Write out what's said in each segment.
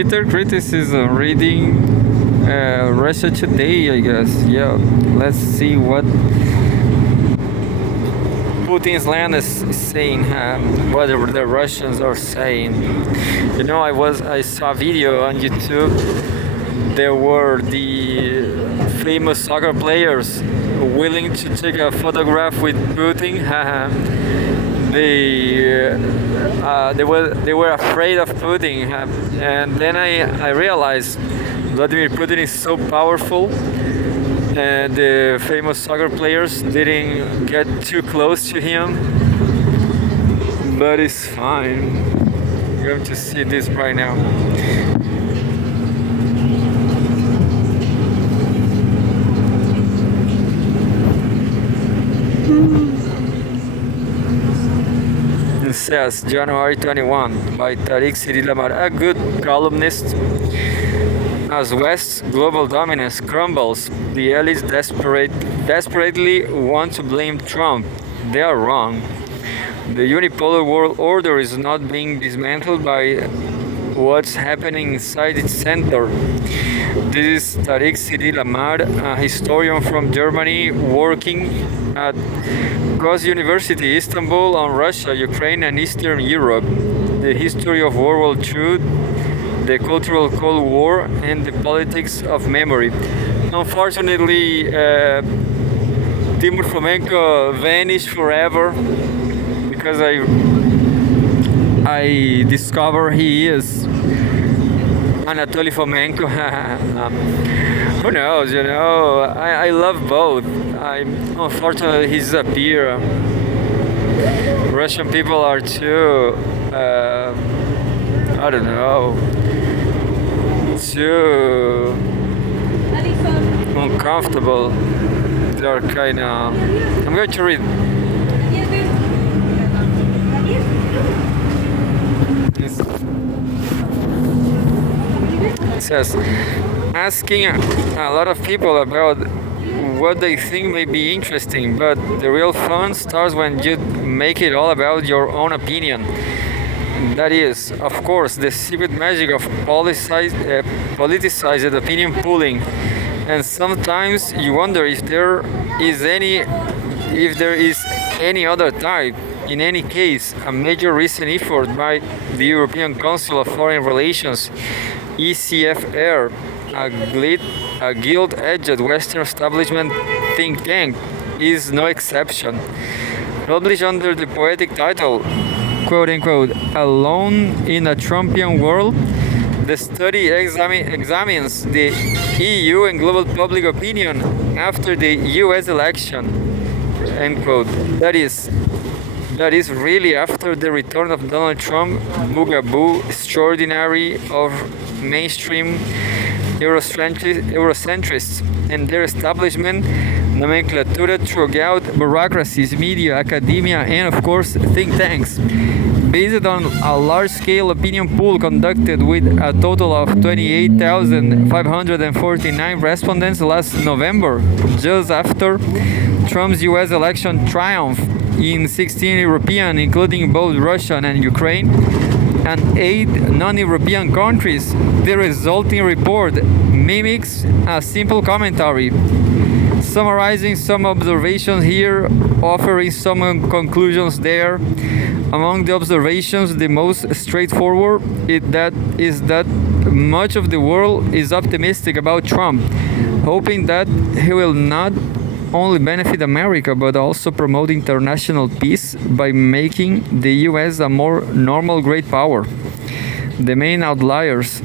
Twitter criticism, reading Russia Today, I guess. Yeah, let's see what Putin's land is saying, what the Russians are saying. You know, I saw a video on YouTube. There were the famous soccer players willing to take a photograph with Putin. They were afraid of Putin, and then I realized Vladimir Putin is so powerful, and the famous soccer players didn't get too close to him. But it's fine. I'm going to see this right now. It says January 21 by Tariq Sirilamar, a good columnist. As West's global dominance crumbles, the elites desperately want to blame Trump. They are wrong. The unipolar world order is not being dismantled by what's happening inside its center. This is Tariq Sirilamar, a historian from Germany working at Goethe University, Istanbul, on Russia, Ukraine, and Eastern Europe. The history of World War II, the cultural Cold War, and the politics of memory. Unfortunately, Timur Fomenko vanished forever because I discovered he is Anatoly Fomenko. Who knows, you know? I love both. Unfortunately, he's disappeared. Russian people are too, I don't know, too uncomfortable. They're kind of. I'm going to read. It says, asking a lot of people about what they think may be interesting, but the real fun starts when you make it all about your own opinion. That is, of course, the secret magic of politicized opinion polling. And sometimes you wonder if there is any other type. In any case, a major recent effort by the European Council of Foreign Relations, ECFR, a gilt-edged Western establishment think tank, is no exception. Published under the poetic title, quote-unquote, Alone in a Trumpian World, the study examines the EU and global public opinion after the US election, end quote. That is really after the return of Donald Trump, bugaboo extraordinary of mainstream Eurocentrists and their establishment, nomenclatura throughout bureaucracies, media, academia, and of course think tanks. Based on a large-scale opinion poll conducted with a total of 28,549 respondents last November, just after Trump's U.S. election triumph in 16 European, including both Russia and Ukraine, and 8 non-European countries, the resulting report mimics a simple commentary, summarizing some observations here, offering some conclusions there. Among the observations, the most straightforward is that much of the world is optimistic about Trump, hoping that he will not only benefit America but also promote international peace by making the US a more normal great power. The main outliers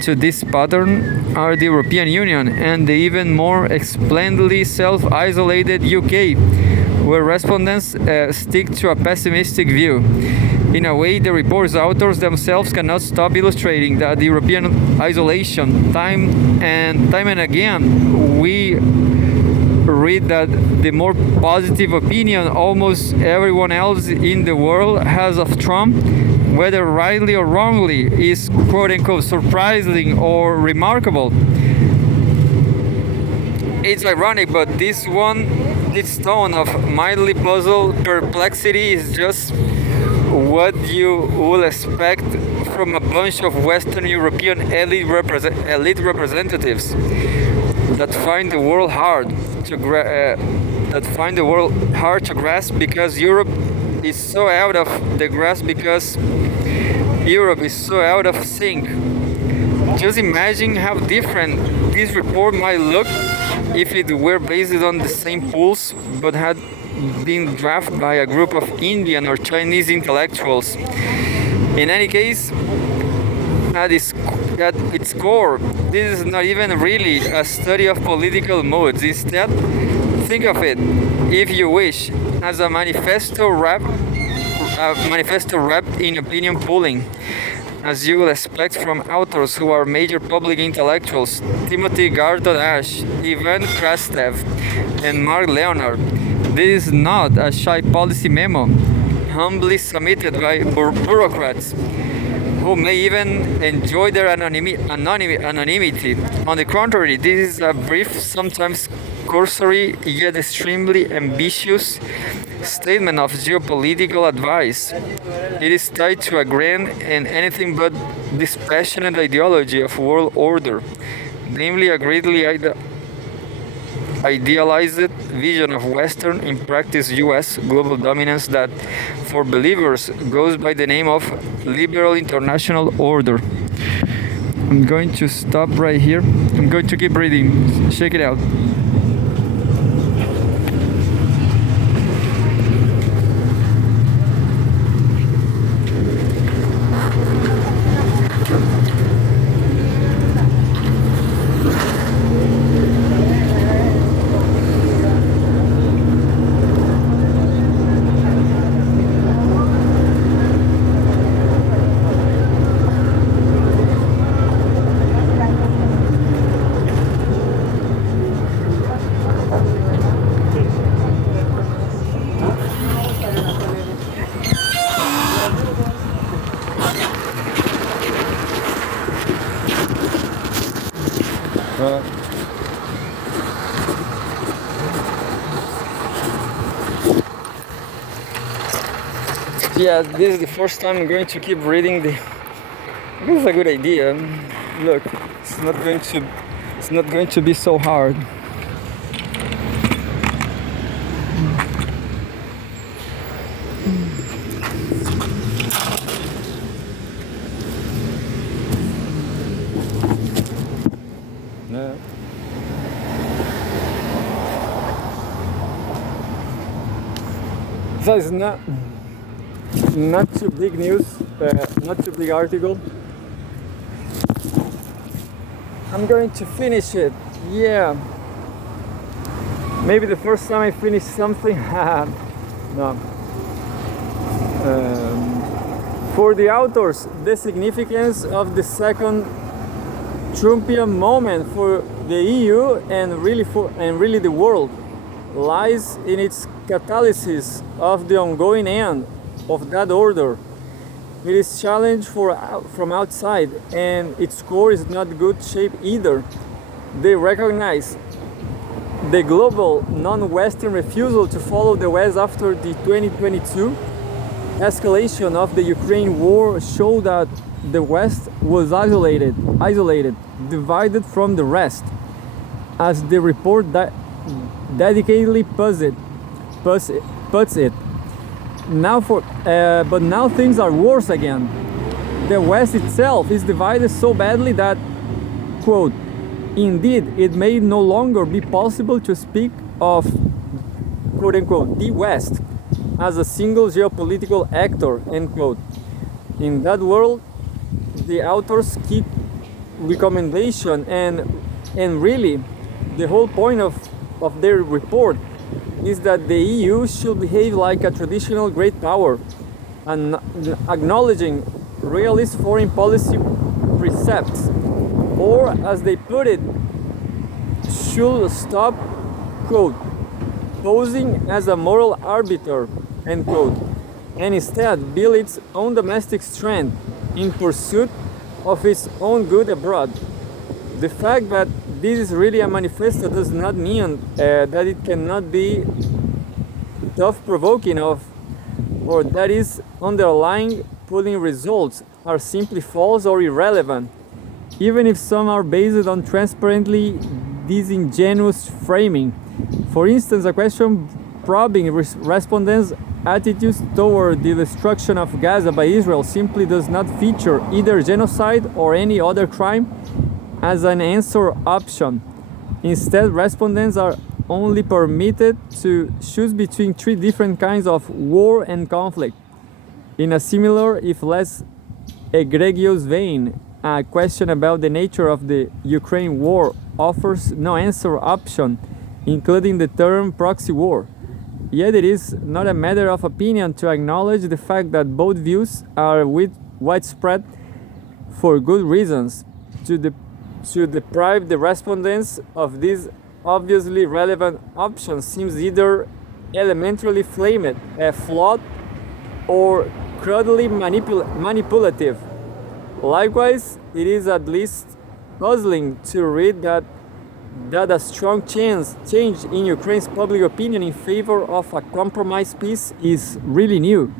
to this pattern are the European Union and the even more splendidly self-isolated UK, where respondents stick to a pessimistic view. In a way, the report's authors themselves cannot stop illustrating that the European isolation. Time and again, we read that the more positive opinion almost everyone else in the world has of Trump, whether rightly or wrongly, is quote-unquote surprising or remarkable. It's ironic, but this tone of mildly puzzled perplexity is just what you would expect from a bunch of Western European elite representatives that find the world hard to grasp because Europe is so out of the grasp because Europe is so out of sync. Just imagine how different this report might look if it were based on the same pools but had been drafted by a group of Indian or Chinese intellectuals. In any case, at its core, this is not even really a study of political moods. Instead, think of it, if you wish, as a manifesto wrapped in opinion polling, as you will expect from authors who are major public intellectuals, Timothy Garton Ash, Ivan Krastev, and Mark Leonard. This is not a shy policy memo, humbly submitted by bureaucrats who may even enjoy their anonymity. On the contrary, this is a brief, sometimes cursory, yet extremely ambitious statement of geopolitical advice. It is tied to a grand and anything but dispassionate ideology of world order, namely a greatly idealized vision of Western, in practice US, global dominance that, for believers, goes by the name of liberal international order. I'm going to stop right here. I'm going to keep reading. Check it out. Yeah, this is the first time I'm going to keep reading the. This is a good idea. Look, it's not going to be so hard. No. So it's not too big news, not too big article. I'm going to finish it. Yeah. Maybe the first time I finish something. No. For the authors, the significance of the second Trumpian moment for the EU and really the world lies in its catalysis of the ongoing end of that order. It is challenged from outside, and its core is not good shape either. They recognize the global non-Western refusal to follow the West after the 2022 escalation of the Ukraine war showed that the West was isolated, divided from the rest, as the report dedicatedly puts it. But now things are worse again. The West itself is divided so badly that, quote, indeed, it may no longer be possible to speak of, quote unquote, the West as a single geopolitical actor, end quote. In that world, the author's key recommendation and really the whole point of their report is that the EU should behave like a traditional great power and acknowledging realist foreign policy precepts, or as they put it, should stop, quote, posing as a moral arbiter, end quote, and instead build its own domestic strength in pursuit of its own good abroad. The fact that this is really a manifesto does not mean that it cannot be thought-provoking of or that is underlying polling results are simply false or irrelevant, even if some are based on transparently disingenuous framing. For instance, a question probing respondents' attitudes toward the destruction of Gaza by Israel simply does not feature either genocide or any other crime as an answer option. Instead, respondents are only permitted to choose between three different kinds of war and conflict. In a similar, if less egregious vein, a question about the nature of the Ukraine war offers no answer option, including the term proxy war. Yet it is not a matter of opinion to acknowledge the fact that both views are widespread for good reasons. To deprive the respondents of these obviously relevant options seems either elementarily flawed, or crudely manipulative. Likewise, it is at least puzzling to read that a strong change in Ukraine's public opinion in favor of a compromise peace is really new.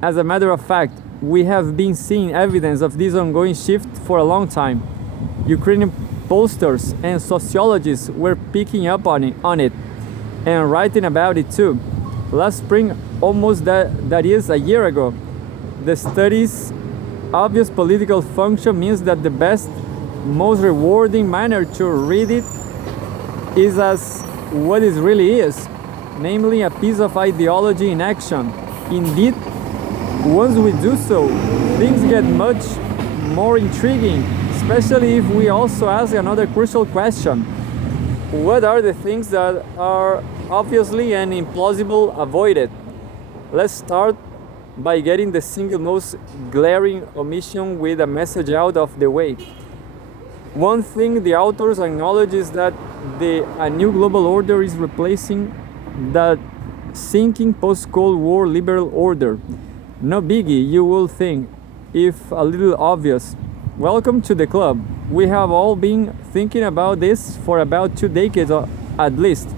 As a matter of fact, we have been seeing evidence of this ongoing shift for a long time. Ukrainian pollsters and sociologists were picking up on it and writing about it too. Last spring, almost that is a year ago, the study's obvious political function means that the best, most rewarding manner to read it is as what it really is, namely a piece of ideology in action. Indeed, once we do so, things get much more intriguing, especially if we also ask another crucial question. What are the things that are obviously and implausible avoided? Let's start by getting the single most glaring omission with a message out of the way. One thing the authors acknowledge is that a new global order is replacing that sinking post-Cold War liberal order. No biggie, you will think, if a little obvious. Welcome to the club. We have all been thinking about this for about 2 decades at least.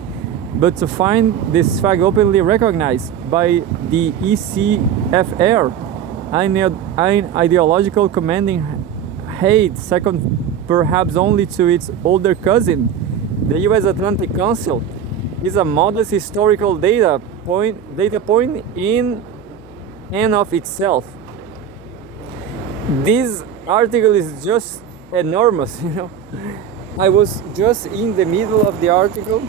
But to find this fact openly recognized by the ECFR, an ideological commanding hate second perhaps only to its older cousin, the US Atlantic Council, is a modest historical data point in and of itself. This article is just enormous, I was just in the middle of the article